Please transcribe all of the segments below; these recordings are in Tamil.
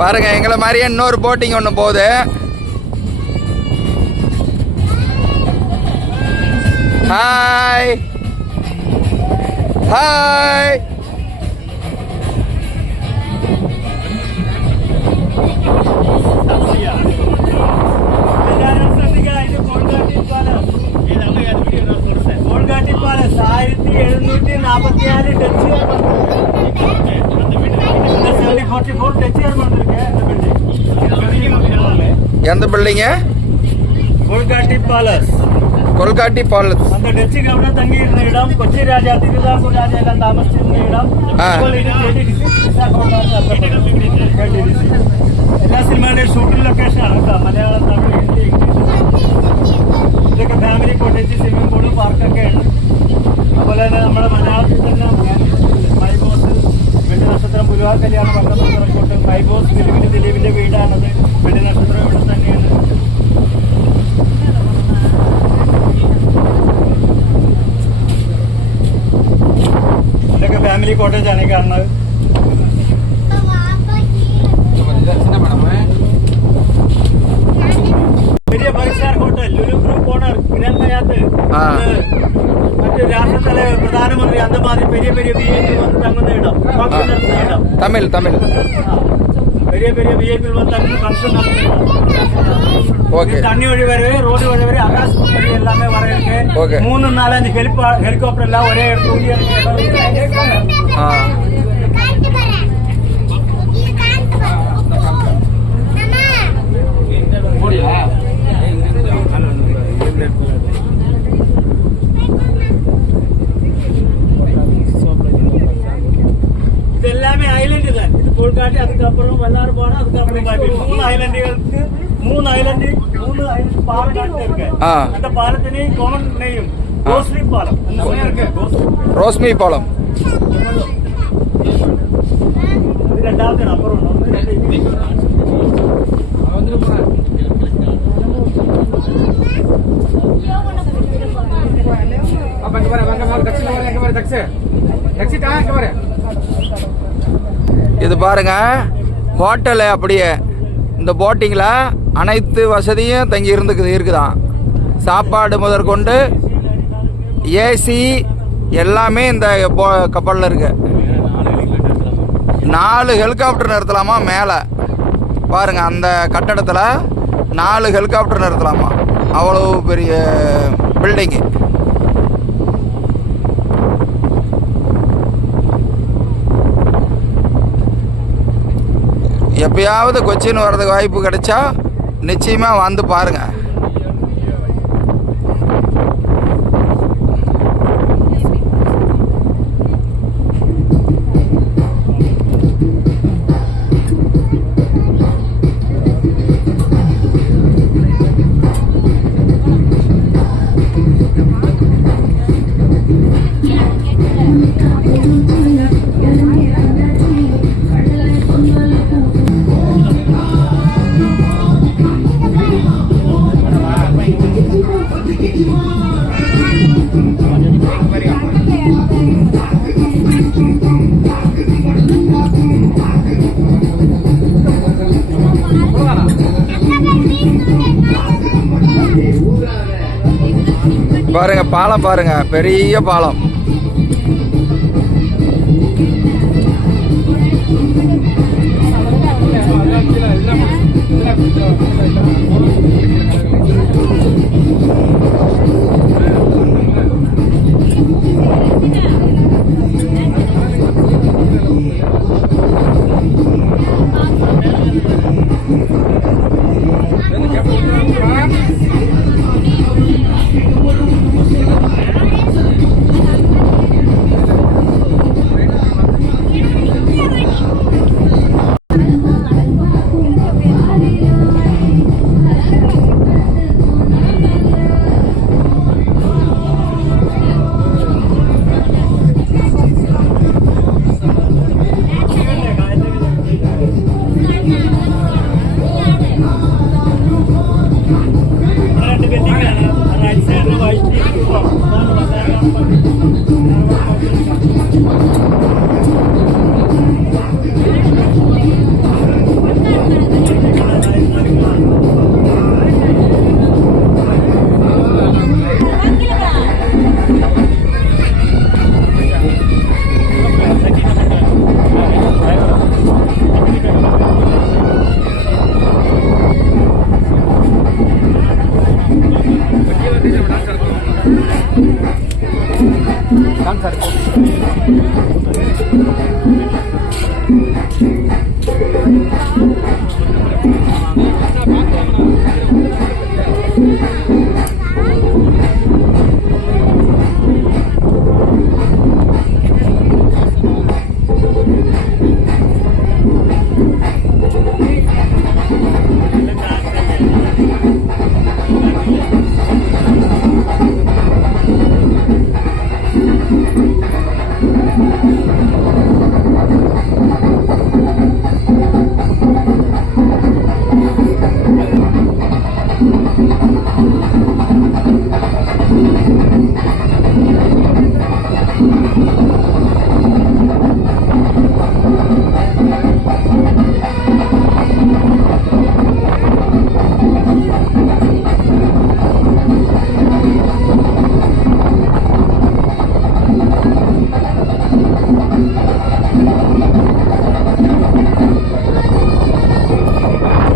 பாருங்க, எங்களை மாதிரியே இன்னொரு போட்டிங் ஒன்று போகுது. Hi hi. எந்த பில்டிங்க? கொல்காட்டி பேலஸ். கொல்காட்டி பேலஸ். அந்த டச்சுக்கு அப்புறம் தங்கி இருந்த இடம், கொச்சி ராஜா, திருவிதாங்கூர் ராஜா எல்லாம் தாமசிச்சிருந்த இடம். എല്ലാ സിനിമകളുടെയും ഷൂട്ടിംഗ് ലൊക്കേഷനാണ് കേട്ടോ. മലയാളം, തമിഴ്, ഹിന്ദി, ഇംഗ്ലീഷ്, ഇതൊക്കെ ഫാമിലി കോട്ടേജ്, സ്വിമ്മിംഗ് പൂള്, പാർക്കൊക്കെ ഉണ്ട്. അതുപോലെ തന്നെ നമ്മുടെ മലയാളത്തിൽ തന്നെ മൈബോസ്, വെള്ളി നക്ഷത്രം, പുലുവാ കല്യാണം, വക്കത്തൂർ, മൈബോസ് ഫിലിമിന് ദിലീപിന്റെ വീടാണത്. വെള്ളി നക്ഷത്രം ഇവിടെ തന്നെയാണ്. ഇതൊക്കെ ഫാമിലി കോട്ടേജ് ആണ് ഈ കാണുന്നത്. பெரிய five star hotel, Lulu group owner Kiran Hayat, மற்ற ராஷ்டிர தலைவர், பிரதானமന്ത്രി, அந்த மாதிரி பெரிய பெரிய விஐபி வந்து தங்குന്ന இடம், ஃபங்க்ஷன் நடத்துற இடம். தமிழ் பெரிய பெரிய விஐபி வந்து தங்கி ஃபங்க்ஷன் நடத்துற இடம். ஓகே. தண்ணி வழி வரவே, ரோடு வழி வரவே, ஆகாஷ் வழி எல்லாமே வர இருக்கு. 3-4 ஹெலிகாப்டர் எல்லாம் ஒரே இடத்துல ஊழிய இருக்கு. இது எல்லாமே ஐலண்ட் தான். இது கொல்காட்டி, அதுக்கப்புறம் வல்லார்பாடு, அதுக்கப்புறம் 3 ஐலண்டுகளுக்கு 3 ஐலண்ட் பாலம் இருக்கு. அந்த பாலத்தினையும் கோமன் நெய்யும் ரோஸ்மி பாலம் ரோஸ்மி பாலம். இது ரெண்டாவது அப்புறம் இது பாருங்க, ஹோட்டலு. அப்படியே இந்த போட்டிங்கில் அனைத்து வசதியும் தங்கி இருக்குதான். சாப்பாடு முதற்கொண்டு ஏசி எல்லாமே இந்த கப்பலில் இருக்கு. 4 ஹெலிகாப்டர் நிறுத்தலாமா மேலே. பாருங்க, அந்த கட்டடத்தில் 4 ஹெலிகாப்டர் நிறுத்தலாமா. அவ்வளோ பெரிய பில்டிங்கு. எப்பயாவது கொச்சின் வர்றதுக்கு வாய்ப்பு கிடைச்சா நிச்சயமாக வந்து பாருங்கள். பாருங்க, பாலம் பாருங்க, பெரிய பாலம்.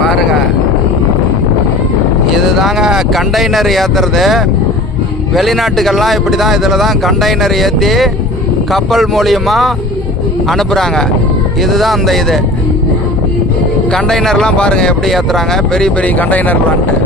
பாருங்க, இதுதாங்க கண்டெய்னர் ஏற்றுறது. வெளிநாட்டுக்கெல்லாம் இப்படி தான், இதில் தான் கண்டெய்னர் ஏற்றி கப்பல் மூலியமாக அனுப்புகிறாங்க. இதுதான் அந்த இது கண்டெய்னர்லாம் பாருங்கள் எப்படி ஏற்றுறாங்க, பெரிய பெரிய கண்டெய்னர்லான்ட்டு.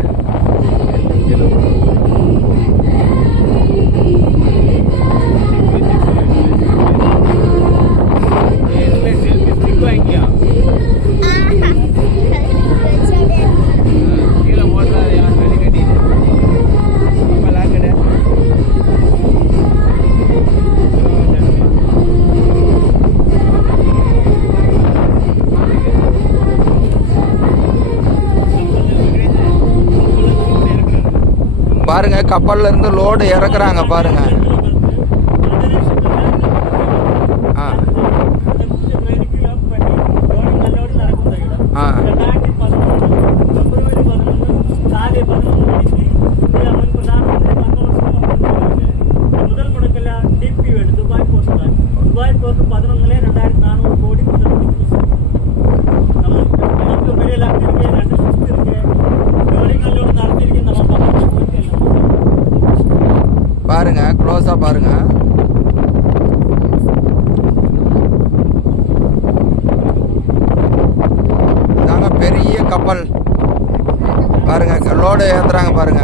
பாருங்க, கப்பல்ல இருந்து லோடு இறக்குறாங்க பாருங்க. பாருங்க, க்ளோஸா பாருங்க. இதாங்க பெரிய கப்பல். பாருங்க, லோடு ஏத்துறாங்க பாருங்க.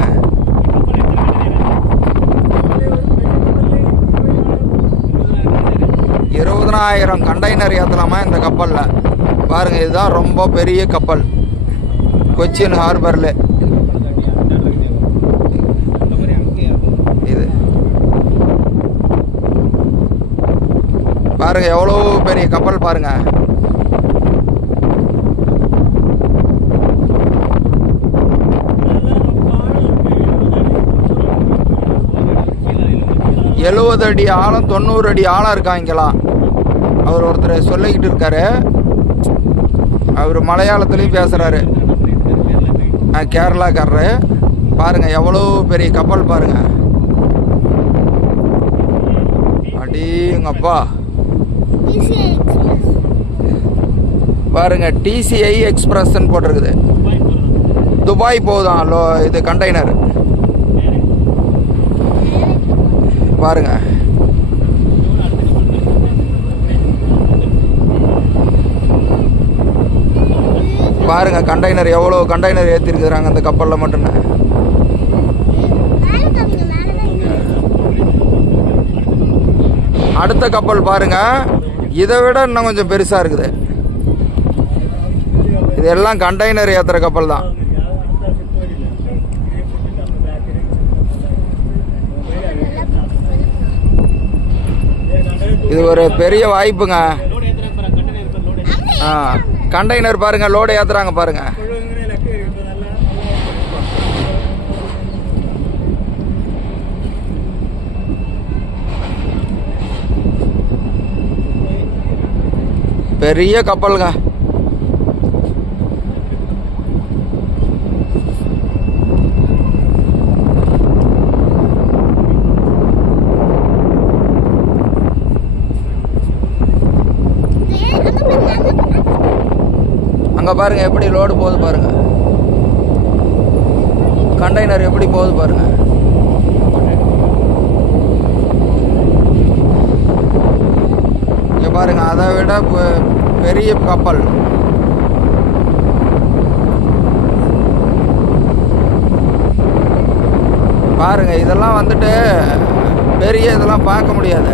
இருபதாயிரம் கண்டெய்னர் ஏற்றலாமா இந்த கப்பலில். பாருங்க, இதுதான் ரொம்ப பெரிய கப்பல் கொச்சின் ஹார்பரில். இது பாருங்க, எவ்வளோ பெரிய கப்பல் பாருங்க. எழுபது அடி ஆழம், 90 அடி ஆழம் இருக்காங்கலாம். அவர் ஒருத்தர் சொல்லிக்கிட்டு இருக்காரு. அவர் மலையாளத்துலேயும் பேசுகிறாரு, கேரளாக்காரரு. பாருங்க, எவ்வளோ பெரிய கப்பல் பாருங்க. அடேங்கப்பா. பாருங்க, டிசிஐ எக்ஸ்பிரஸ்ன்னு போட்டிருக்குது. துபாய் போகுதான் இது கண்டெய்னர். பாருங்க, பாருங்க கண்டெய்னர், எவ்வளோ கண்டெய்னர் ஏற்றிருக்கிறாங்க அந்த கப்பலில் மட்டும்தான். அடுத்த கப்பல் பாருங்க, இதை விட இன்னும் கொஞ்சம் பெருசாக இருக்குது. இதெல்லாம் கண்டெய்னர் ஏற்றுற கப்பல் தான். இது ஒரு பெரிய வாய்ப்புங்க. கண்டெய்னர் பாருங்க, லோடு ஏத்துறாங்க பாருங்க. பெரிய கப்பலுங்க. அங்கே பாருங்க எப்படி லோடு போகுது பாருங்க. கண்டெய்னர் எப்படி போகுது பாருங்க. பாருங்க, அதை விட பெரிய கப்பல். பாருங்க, இதெல்லாம் வந்துட்டு பெரிய இதெல்லாம் பார்க்க முடியாது.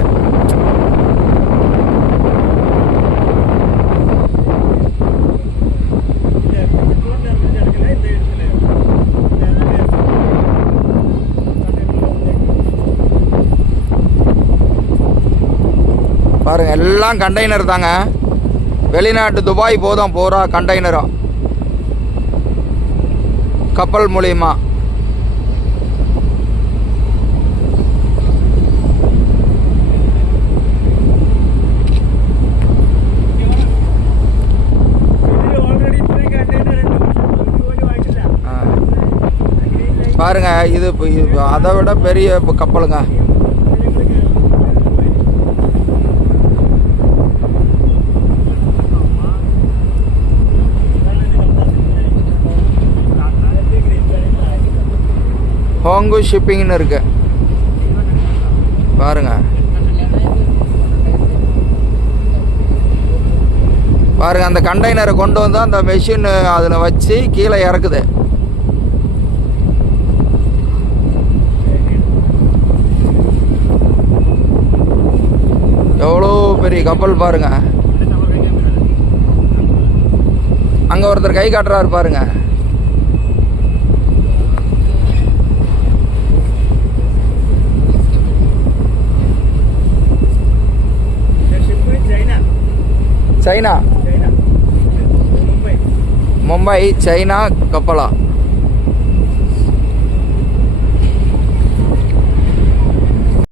பாருங்க, எல்லாம் கண்டெய்னர் தாங்க. வெளிநாட்டு துபாய் போதும் பூரா கண்டெய்னரும் கப்பல் மூலியமா. பாருங்க, இது அதை விட பெரிய கப்பலுங்க. ஹோங்கு ஷிப்பிங்னு இருக்கு பாருங்க. பாருங்க, அந்த கண்டெய்னரை கொண்டு வந்து அந்த மெஷின் அதில் வச்சு கீழே இறக்குது. எவ்வளோ பெரிய கப்பல் பாருங்க. அங்க ஒருத்தர் கை காட்டுறாரு பாருங்க. China, Mumbai China கப்பலா.